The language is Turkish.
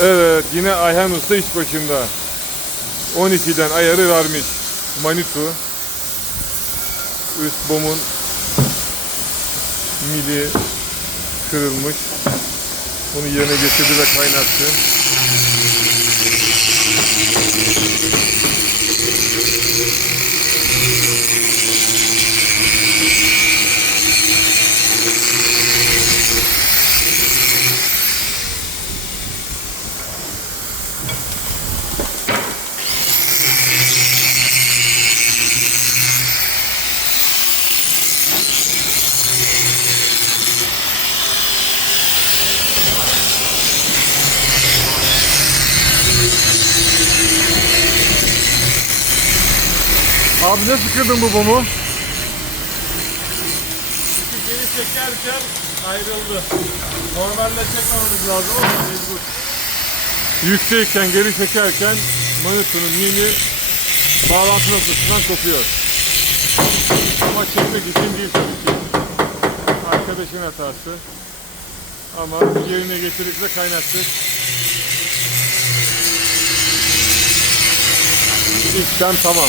Evet yine Ayhan Usta iş başında. 12'den ayarı vermiş. Manitou. Üst bomun mili kırılmış. Bunu yerine getirdi ve kaynattı. Abi nasıl kırdın bu bomu? Geri çekerken ayrıldı. Normalde çekmememiz lazım ama mecbur. Yüksekken geri çekerken manitonun yeni bağlantı noktasından kopuyor. Ama çekmek için değil tabii ki. Arkadaşın hatası. Ama yerine getirdik ve kaynattık. İşlem tamam.